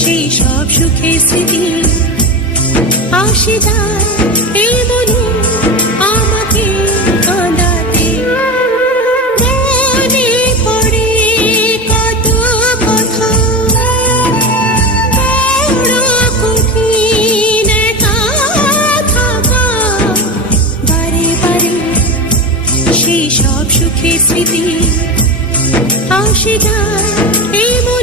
সেই সব সুখের স্মৃতি আসে যায় এই মনে আমাকে কাঁদাতে। মনে পড়ে কত কথা, বড় কঠিন একা থাকা, বারে বারে সেই সব সুখের স্মৃতি আসে যায় এই মনে